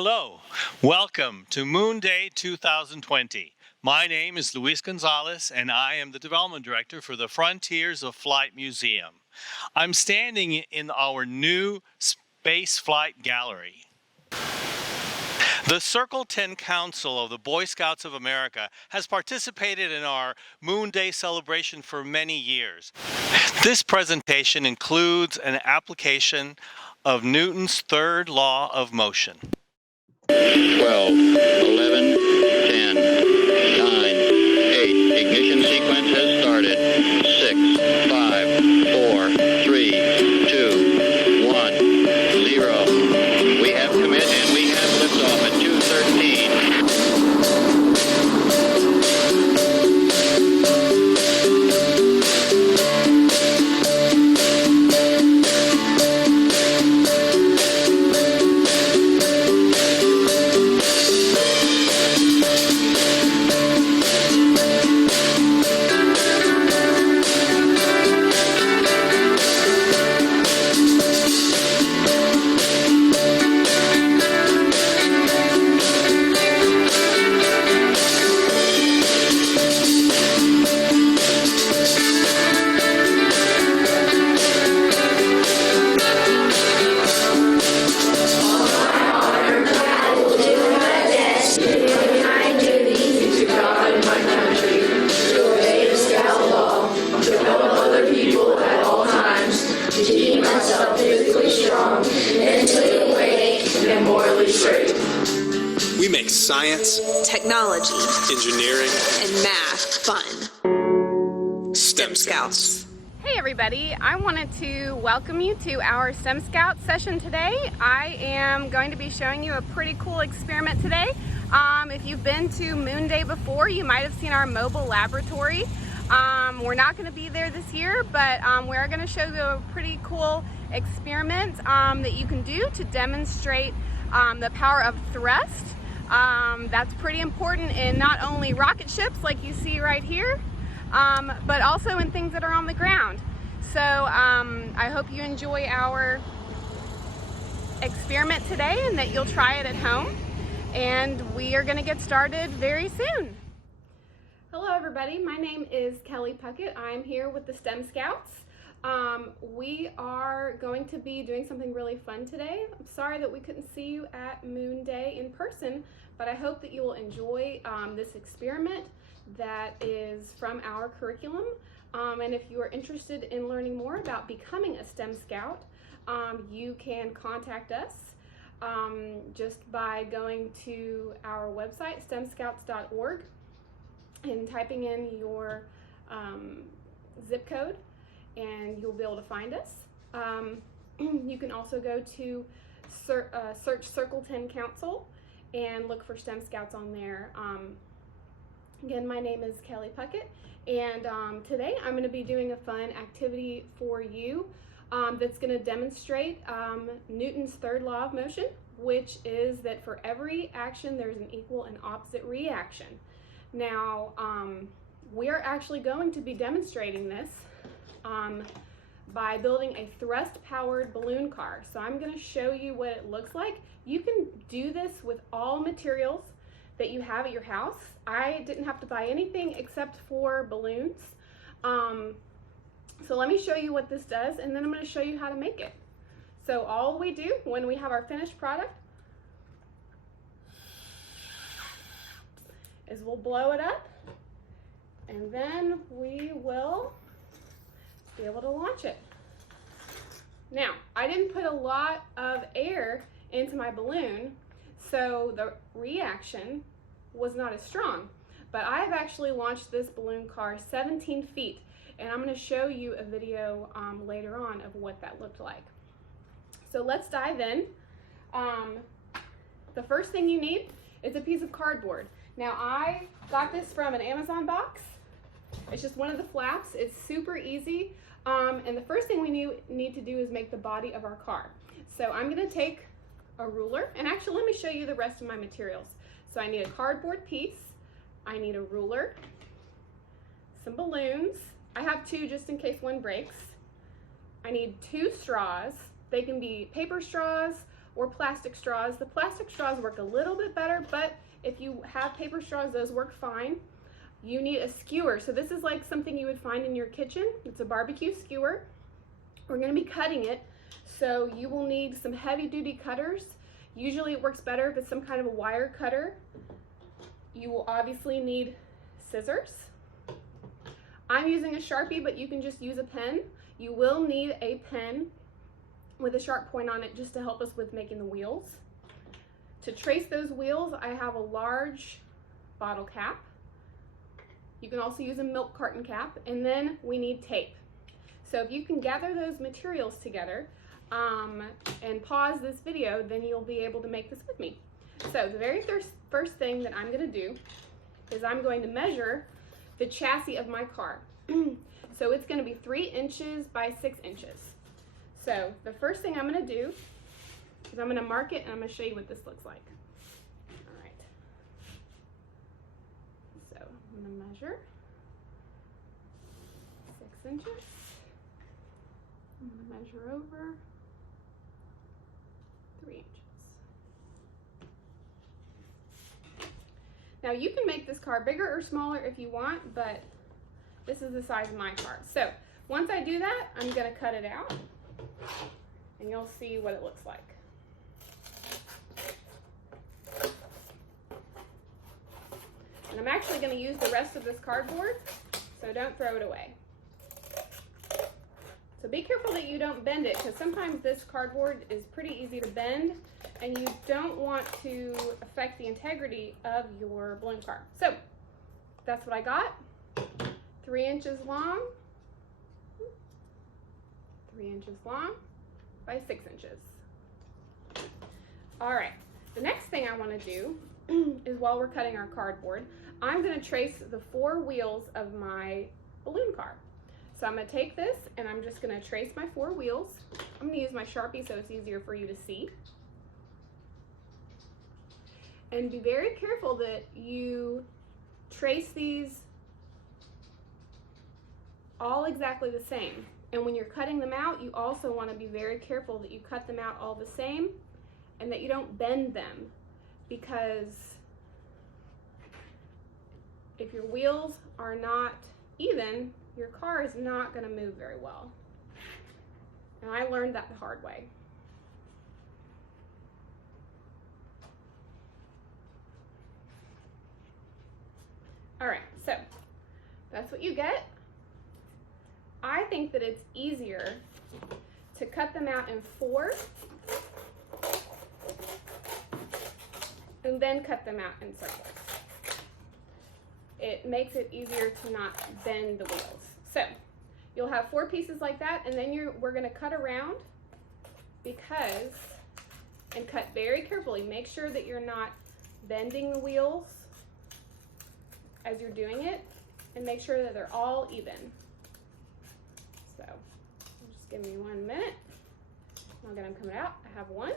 Hello, welcome to Moon Day 2020. My name is Luis Gonzalez and I am the Development Director for the Frontiers of Flight Museum. I'm standing in our new Space Flight Gallery. The Circle 10 Council of the Boy Scouts of America has participated in our Moon Day celebration for many years. This presentation includes an application of Newton's third law of motion. 12, 11, 10, 9, 8. Ignition sequence has started. 6, 5, 4, 3, 2, 1, 0. We have commit and we have liftoff at 2:13. We make science, technology, engineering, and math fun. STEM Scouts. Hey everybody, I wanted to welcome you to our STEM Scout session today. I am going to be showing you a pretty cool experiment today. If you've been to Moon Day before, you might have seen our mobile laboratory. We're not going to be there this year, but we're going to show you a pretty cool experiment that you can do to demonstrate the power of thrust. That's pretty important in not only rocket ships like you see right here, but also in things that are on the ground. So I hope you enjoy our experiment today and that you'll try it at home. And we are going to get started very soon. Hello everybody, my name is Kelly Puckett. I'm here with the STEM Scouts. We are going to be doing something really fun today. I'm sorry that we couldn't see you at Moon Day in person, but I hope that you will enjoy this experiment that is from our curriculum. And if you are interested in learning more about becoming a STEM Scout, you can contact us just by going to our website, stemscouts.org, and typing in your zip code, and you'll be able to find us. You can also go to search Circle 10 Council and look for STEM Scouts on there. Again, my name is Kelly Puckett, and today I'm going to be doing a fun activity for you that's going to demonstrate Newton's third law of motion, which is that for every action there's an equal and opposite reaction. Now, we're actually going to be demonstrating this by building a thrust-powered balloon car. So I'm going to show you what it looks like. You can do this with all materials that you have at your house. I didn't have to buy anything except for balloons. So let me show you what this does, and then I'm going to show you how to make it. So all we do when we have our finished product is we'll blow it up, and then we will be able to launch it. Now, I didn't put a lot of air into my balloon, so the reaction was not as strong. But I've actually launched this balloon car 17 feet, and I'm going to show you a video later on of what that looked like. So let's dive in. The first thing you need is a piece of cardboard. Now, I got this from an Amazon box. It's just one of the flaps. It's super easy. And the first thing we need to do is make the body of our car. So I'm going to take a ruler, and actually let me show you the rest of my materials. So I need a cardboard piece, I need a ruler, some balloons. I have two just in case one breaks. I need 2 straws. They can be paper straws or plastic straws. The plastic straws work a little bit better, but if you have paper straws, those work fine. You need a skewer. So this is like something you would find in your kitchen. It's a barbecue skewer. We're going to be cutting it, so you will need some heavy-duty cutters. Usually it works better if it's some kind of a wire cutter. You will obviously need scissors. I'm using a Sharpie, but you can just use a pen. You will need a pen with a sharp point on it just to help us with making the wheels. To trace those wheels, I have a large bottle cap. You can also use a milk carton cap, and then we need tape. So if you can gather those materials together and pause this video, then you'll be able to make this with me. So the very first thing that I'm going to do is I'm going to measure the chassis of my car. So it's going to be 3 inches by 6 inches. So the first thing I'm going to do is I'm going to mark it, and I'm going to show you what this looks like. All right. So I'm going to measure 6 inches. I'm going to measure over 3 inches. Now you can make this car bigger or smaller if you want, but this is the size of my car. So once I do that, I'm going to cut it out, and you'll see what it looks like. And I'm actually going to use the rest of this cardboard, so don't throw it away. So be careful that you don't bend it, because sometimes this cardboard is pretty easy to bend, and you don't want to affect the integrity of your balloon car. So that's what I got. 3 inches long, 3 inches long by 6 inches. All right, the next thing I want to do is, while we're cutting our cardboard, I'm going to trace the 4 wheels of my balloon car. So I'm going to take this, and I'm just going to trace my 4 wheels. I'm going to use my Sharpie so it's easier for you to see. And be very careful that you trace these all exactly the same. And when you're cutting them out, you also want to be very careful that you cut them out all the same and that you don't bend them, because if your wheels are not even, your car is not going to move very well. And I learned that the hard way. All right, so that's what you get. I think that it's easier to cut them out in 4 and then cut them out in circles. It makes it easier to not bend the wheels. So you'll have 4 pieces like that, and then we're going to cut around, and cut very carefully. Make sure that you're not bending the wheels as you're doing it, and make sure that they're all even. So just give me 1 minute. I'll get them coming out. I have 1.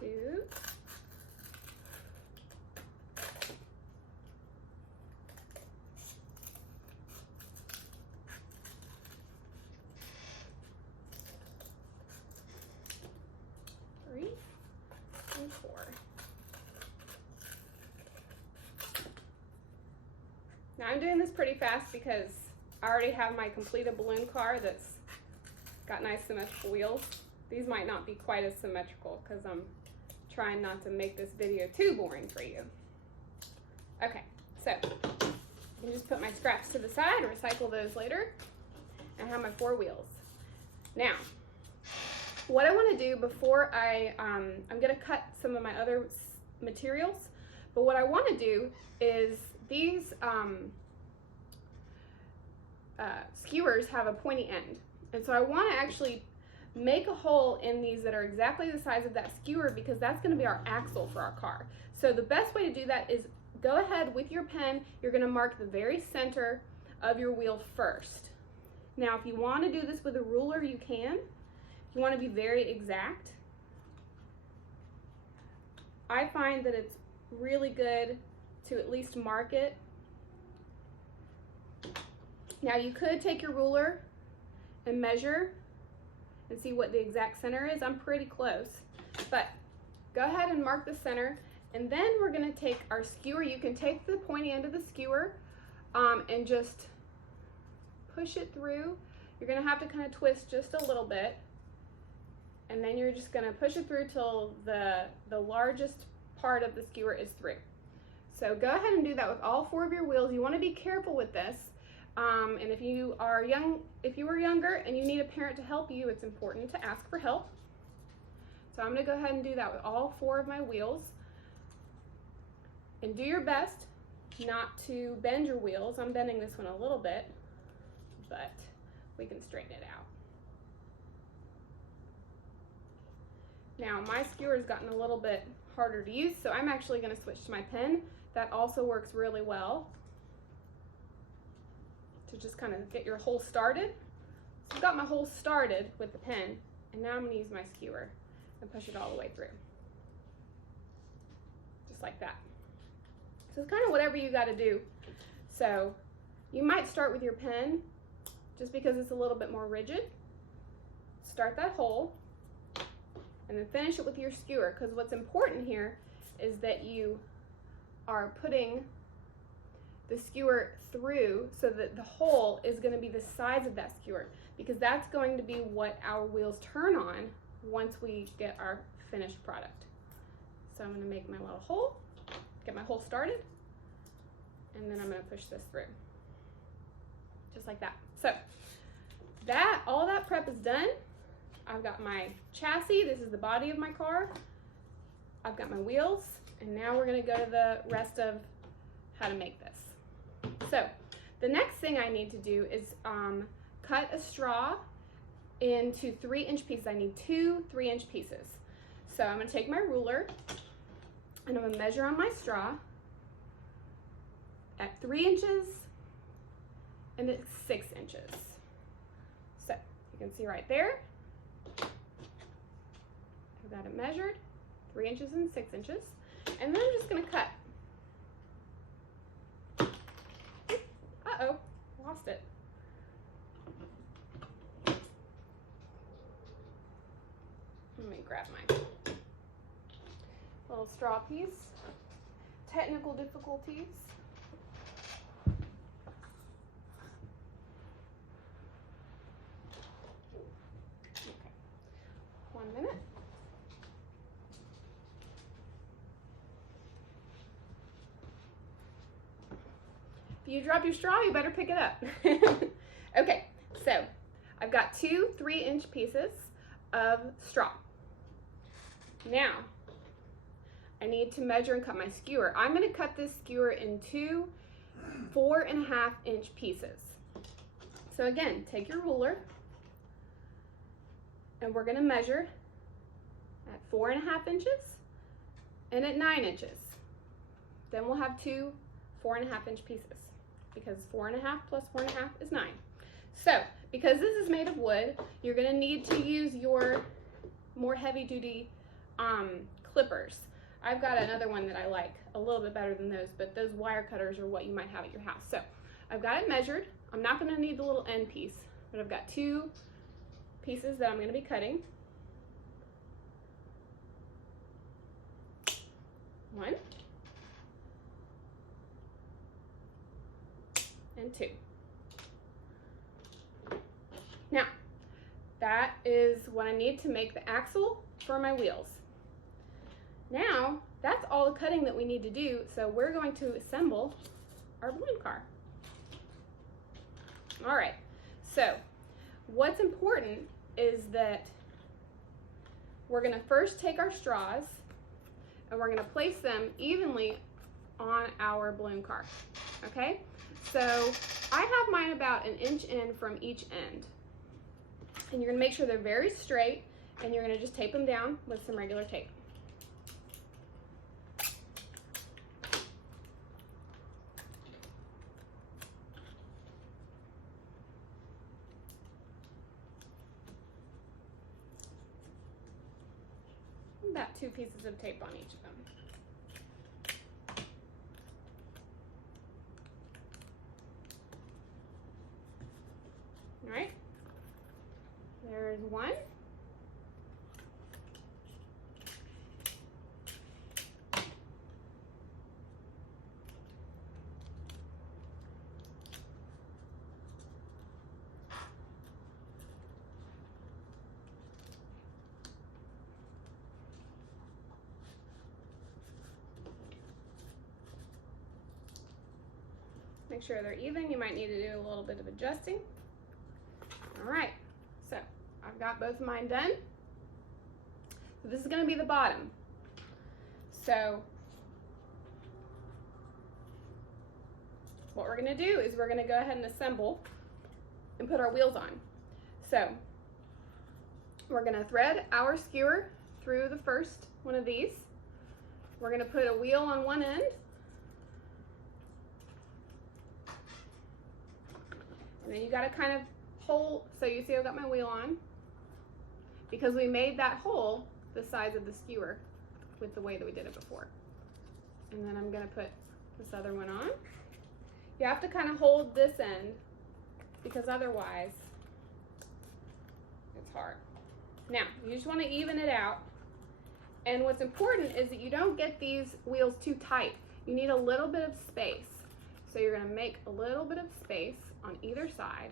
2. 3 and 4. Now I'm doing this pretty fast because I already have my completed balloon car that's got nice symmetrical wheels. These might not be quite as symmetrical because I'm trying not to make this video too boring for you. Okay, so you can just put my scraps to the side, recycle those later. I have my 4 wheels. Now, what I want to do before I'm going to cut some of my other materials, but what I want to do is these skewers have a pointy end. And so I want to actually make a hole in these that are exactly the size of that skewer, because that's going to be our axle for our car. So the best way to do that is go ahead with your pen. You're going to mark the very center of your wheel first. Now, if you want to do this with a ruler, you can. If you want to be very exact, I find that it's really good to at least mark it. Now you could take your ruler and measure and see what the exact center is. I'm pretty close, but go ahead and mark the center, and then we're going to take our skewer. You can take the pointy end of the skewer and just push it through. You're going to have to kind of twist just a little bit, and then you're just going to push it through till the largest part of the skewer is through. So go ahead and do that with all 4 of your wheels. You want to be careful with this. And if you are younger and you need a parent to help you, it's important to ask for help. So I'm going to go ahead and do that with all 4 of my wheels. And do your best not to bend your wheels. I'm bending this one a little bit, but we can straighten it out. Now my skewer's gotten a little bit harder to use, so I'm actually going to switch to my pen. That also works really well to just kind of get your hole started. So I've got my hole started with the pen, and now I'm going to use my skewer and push it all the way through. Just like that. So it's kind of whatever you got to do. So you might start with your pen just because it's a little bit more rigid. Start that hole and then finish it with your skewer, because what's important here is that you are putting the skewer through so that the hole is going to be the size of that skewer, because that's going to be what our wheels turn on once we get our finished product. So I'm going to make my little hole, get my hole started, and then I'm going to push this through just like that. So all that prep is done. I've got my chassis. This is the body of my car. I've got my wheels, and now we're going to go to the rest of how to make this. So the next thing I need to do is cut a straw into 3-inch pieces. I need 2 3-inch pieces. So I'm going to take my ruler and I'm going to measure on my straw at 3 inches and it's 6 inches. So you can see right there, I've got it measured, 3 inches and 6 inches. And then I'm just going to cut. Uh-oh, lost it. Let me grab my little straw piece. Technical difficulties. Okay, 1 minute. If you drop your straw, you better pick it up. Okay, so I've got 2 3-inch pieces of straw. Now, I need to measure and cut my skewer. I'm going to cut this skewer in 2 4.5-inch pieces. So again, take your ruler, and we're going to measure at 4.5 inches and at 9 inches. Then we'll have 2 4.5-inch pieces, because 4.5 plus 4.5 is 9. So, because this is made of wood, you're going to need to use your more heavy-duty clippers. I've got another one that I like a little bit better than those, but those wire cutters are what you might have at your house. So, I've got it measured. I'm not going to need the little end piece, but I've got 2 pieces that I'm going to be cutting. 1 and 2. Now, that is what I need to make the axle for my wheels. Now, that's all the cutting that we need to do, so we're going to assemble our balloon car. All right, so what's important is that we're going to first take our straws and we're going to place them evenly on our balloon car, okay? So I have mine about 1 inch in from each end. And you're going to make sure they're very straight, and you're going to just tape them down with some regular tape. about 2 pieces of tape on each of them. All right, there's one. Make sure they're even. You might need to do a little bit of adjusting. All right, so I've got both of mine done. So this is going to be the bottom. So what we're going to do is we're going to go ahead and assemble and put our wheels on. So we're going to thread our skewer through the first one of these. We're going to put a wheel on one end. And then you got to kind of hold, so you see I've got my wheel on, because we made that hole the size of the skewer with the way that we did it before. And then I'm going to put this other one on. You have to kind of hold this end, because otherwise it's hard. Now, you just want to even it out. And what's important is that you don't get these wheels too tight. You need a little bit of space. So you're going to make a little bit of space on either side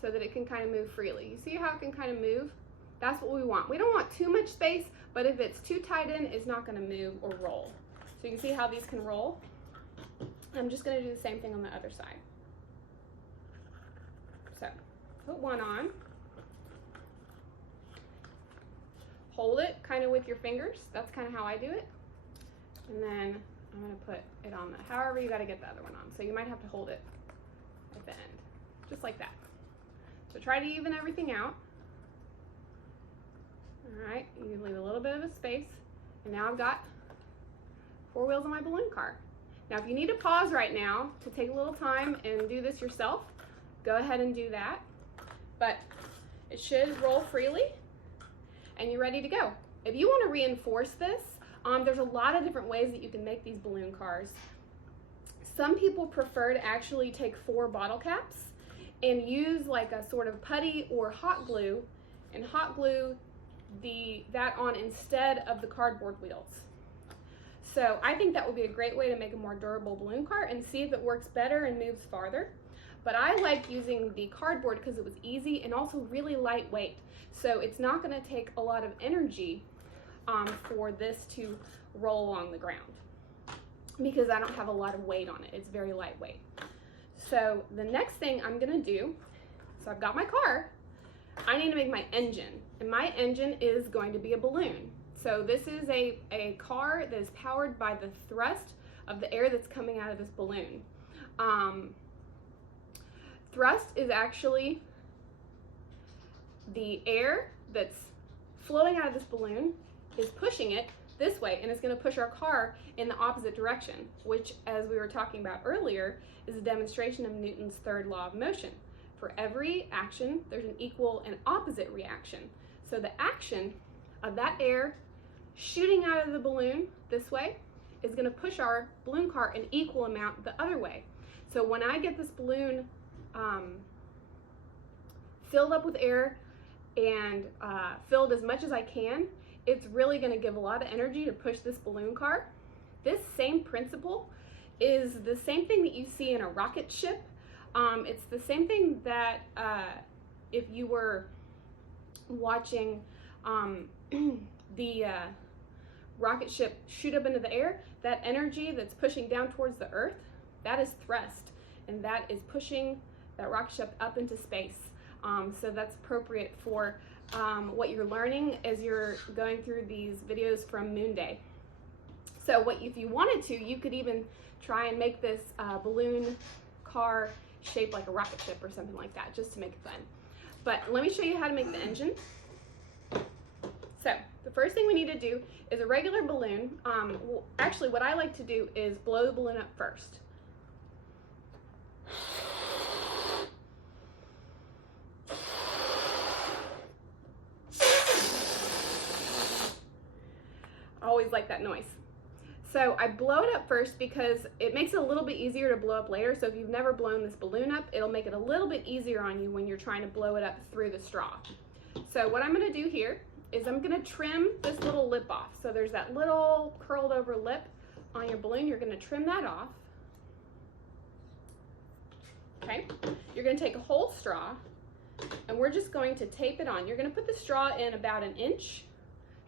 so that it can kind of move freely. You see how it can kind of move? That's what we want. We don't want too much space, but if it's too tight in, it's not going to move or roll. So you can see how these can roll. I'm just going to do the same thing on the other side. So put one on. Hold it kind of with your fingers. That's kind of how I do it. And then I'm going to put it on the, however you got to get the other one on. So you might have to hold it at the end, just like that. So try to even everything out. All right, you can leave a little bit of a space. And now I've got 4 wheels on my balloon car. Now if you need to pause right now to take a little time and do this yourself, go ahead and do that. But it should roll freely and you're ready to go. If you want to reinforce this, there's a lot of different ways that you can make these balloon cars. Some people prefer to actually take 4 bottle caps and use like a sort of putty or hot glue and hot glue that on instead of the cardboard wheels. So I think that would be a great way to make a more durable balloon car and see if it works better and moves farther. But I like using the cardboard because it was easy and also really lightweight. So it's not going to take a lot of energy for this to roll along the ground because I don't have a lot of weight on it. It's very lightweight. So the next thing I'm going to do, so I've got my car, I need to make my engine. And my engine is going to be a balloon. So this is a car that is powered by the thrust of the air that's coming out of this balloon. Thrust is actually the air that's flowing out of this balloon is pushing it this way, and it's going to push our car in the opposite direction, which, as we were talking about earlier, is a demonstration of Newton's third law of motion. For every action, there's an equal and opposite reaction. So the action of that air shooting out of the balloon this way is going to push our balloon car an equal amount the other way. So when I get this balloon filled up with air and filled as much as I can, it's really going to give a lot of energy to push this balloon car. This same principle is the same thing that you see in a rocket ship. It's the same thing that if you were watching the rocket ship shoot up into the air, that energy that's pushing down towards the earth, that is thrust, and that is pushing that rocket ship up into space. So that's appropriate for what you're learning as you're going through these videos from Moon Day. So if you wanted to, you could even try and make this balloon car shaped like a rocket ship or something like that, just to make it fun. But let me show you how to make the engine. So the first thing we need to do is a regular balloon. Actually, what I like to do is blow the balloon up first. always like that noise. So I blow it up first because it makes it a little bit easier to blow up later. So if you've never blown this balloon up, it'll make it a little bit easier on you when you're trying to blow it up through the straw. So what I'm gonna do here is I'm gonna trim this little lip off. So there's that little curled over lip on your balloon. You're gonna trim that off. Okay, you're gonna take a whole straw and we're just going to tape it on. You're gonna put the straw in about 1 inch.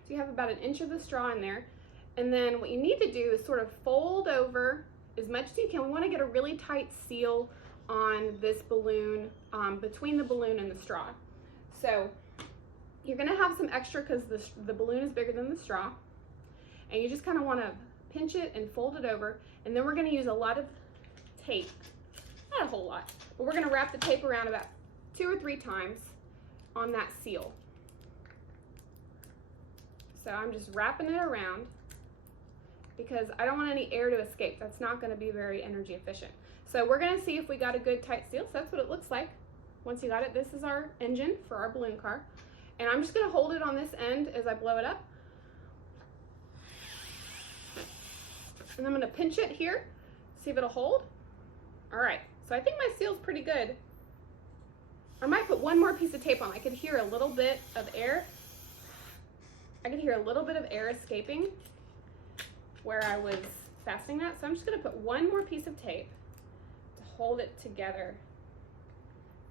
So you have about 1 inch of the straw in there. And then what you need to do is sort of fold over as much as you can. We want to get a really tight seal on this balloon, between the balloon and the straw. So you're going to have some extra because the balloon is bigger than the straw. And you just kind of want to pinch it and fold it over. And then we're going to use a lot of tape. Not a whole lot, but we're going to wrap the tape around about 2 or 3 times on that seal. So I'm just wrapping it around because I don't want any air to escape. That's not going to be very energy efficient. So we're going to see if we got a good tight seal. So that's what it looks like. Once you got it, this is our engine for our balloon car. And I'm just going to hold it on this end as I blow it up. And I'm going to pinch it here, see if it'll hold. All right, so I think my seal's pretty good. I might put one more piece of tape on. I could hear a little bit of air. I could hear a little bit of air escaping where I was fastening that. So I'm just gonna put one more piece of tape to hold it together.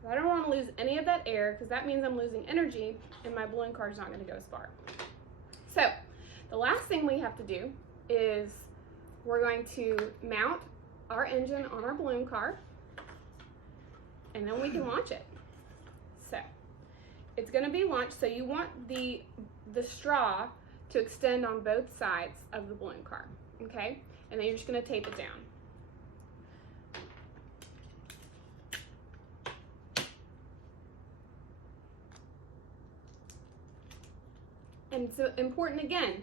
I don't wanna lose any of that air because that means I'm losing energy and my balloon car is not gonna go as far. So the last thing we have to do is we're going to mount our engine on our balloon car and then we can launch it. So it's gonna be launched, so you want the straw to extend on both sides of the balloon car, okay? And then you're just gonna tape it down. And it's important, again,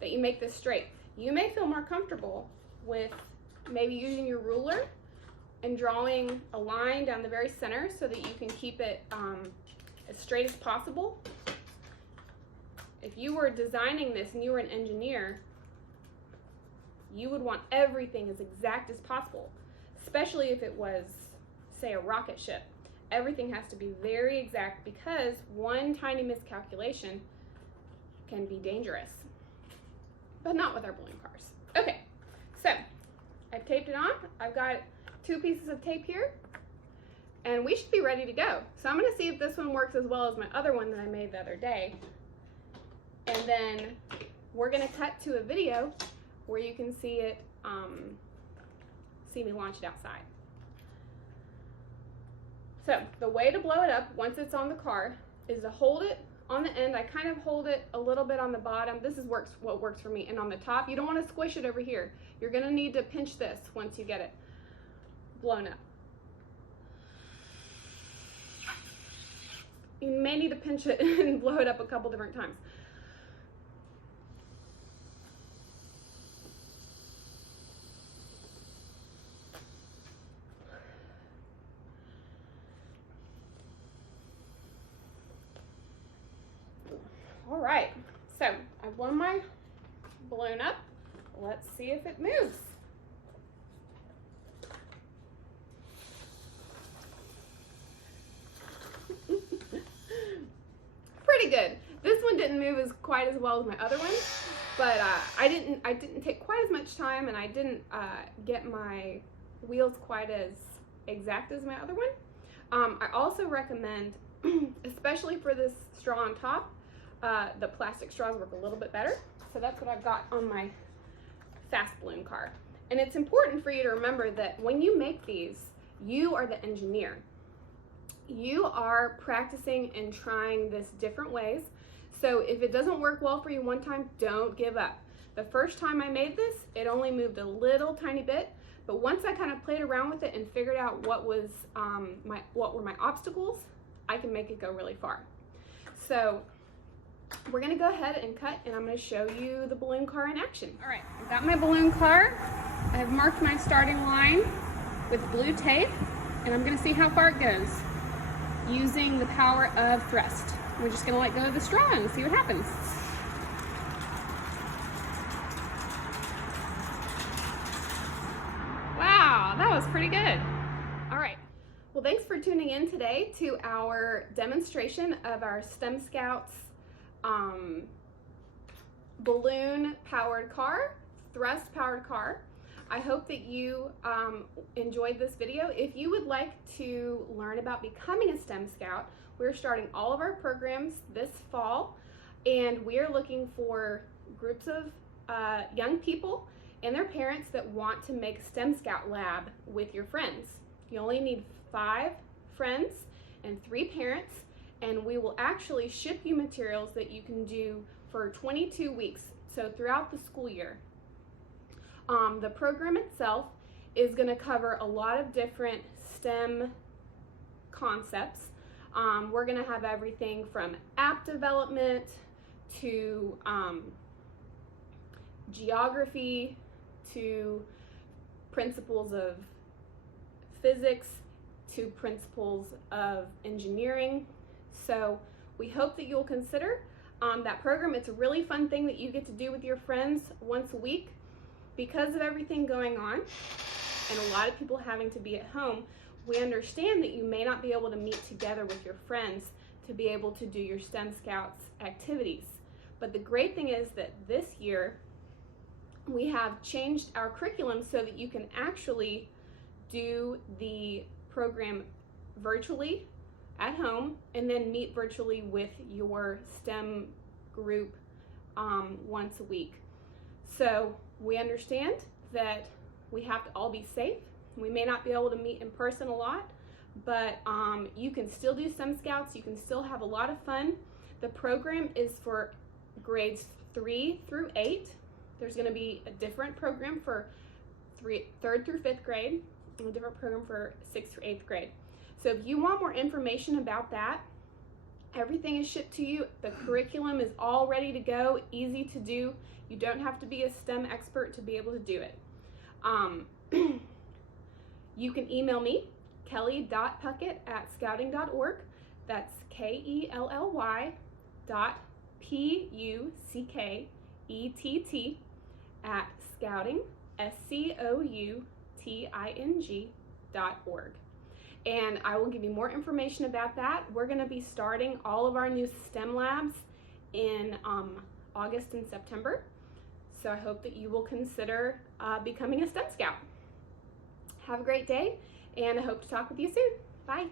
that you make this straight. You may feel more comfortable with maybe using your ruler and drawing a line down the very center so that you can keep it as straight as possible. If you were designing this and you were an engineer, you would want everything as exact as possible, especially if it was, say, a rocket ship. Everything has to be very exact because one tiny miscalculation can be dangerous, but not with our balloon cars. Okay, so I've taped it on. I've got 2 pieces of tape here, and we should be ready to go. So I'm gonna see if this one works as well as my other one that I made the other day. And then we're gonna cut to a video where you can see it, see me launch it outside. So the way to blow it up once it's on the car is to hold it on the end. I kind of hold it a little bit on the bottom. This is what works for me. And on the top, you don't want to squish it over here. You're gonna need to pinch this once you get it blown up. You may need to pinch it and blow it up a couple different times. All right, so I've blown my balloon up. Let's see if it moves. Pretty good. This one didn't move as quite as well as my other one, but I didn't take quite as much time, and I didn't get my wheels quite as exact as my other one. I also recommend, especially for this straw on top, the plastic straws work a little bit better. So that's what I've got on my fast balloon car. And it's important for you to remember that when you make these, you are the engineer. You are practicing and trying this different ways. So if it doesn't work well for you one time, don't give up. The first time I made this, it only moved a little tiny bit, but once I kind of played around with it and figured out what were my obstacles, I can make it go really far. So we're gonna go ahead and cut, and I'm gonna show you the balloon car in action. All right, I've got my balloon car. I have marked my starting line with blue tape, and I'm gonna see how far it goes using the power of thrust. We're just gonna let go of the straw and see what happens. was pretty good. All right. Well, thanks for tuning in today to our demonstration of our STEM Scouts balloon-powered car, thrust-powered car. I hope that you enjoyed this video. If you would like to learn about becoming a STEM Scout, we're starting all of our programs this fall, and we are looking for groups of young people and their parents that want to make a STEM Scout lab with your friends. You only need 5 friends and 3 parents, and we will actually ship you materials that you can do for 22 weeks, so throughout the school year. The program itself is going to cover a lot of different STEM concepts. We're going to have everything from app development to geography to principles of physics to principles of engineering. So we hope that you'll consider that program. It's a really fun thing that you get to do with your friends once a week. Because of everything going on and a lot of people having to be at home, we understand that you may not be able to meet together with your friends to be able to do your STEM Scouts activities. But the great thing is that this year we have changed our curriculum so that you can actually do the program virtually at home and then meet virtually with your STEM group once a week. So we understand that we have to all be safe. We may not be able to meet in person a lot, but you can still do STEM Scouts. You can still have a lot of fun. The program is for grades 3 through 8. There's going to be a different program for 3rd through 5th grade and a different program for 6th through 8th grade. So if you want more information about that, everything is shipped to you. The curriculum is all ready to go, easy to do. You don't have to be a STEM expert to be able to do it. You can email me, kelly.puckett@scouting.org. That's kelly.puckett@scouting, SCOUTING.org. And I will give you more information about that. We're going to be starting all of our new STEM labs in August and September. So I hope that you will consider becoming a STEM Scout. Have a great day, and I hope to talk with you soon. Bye.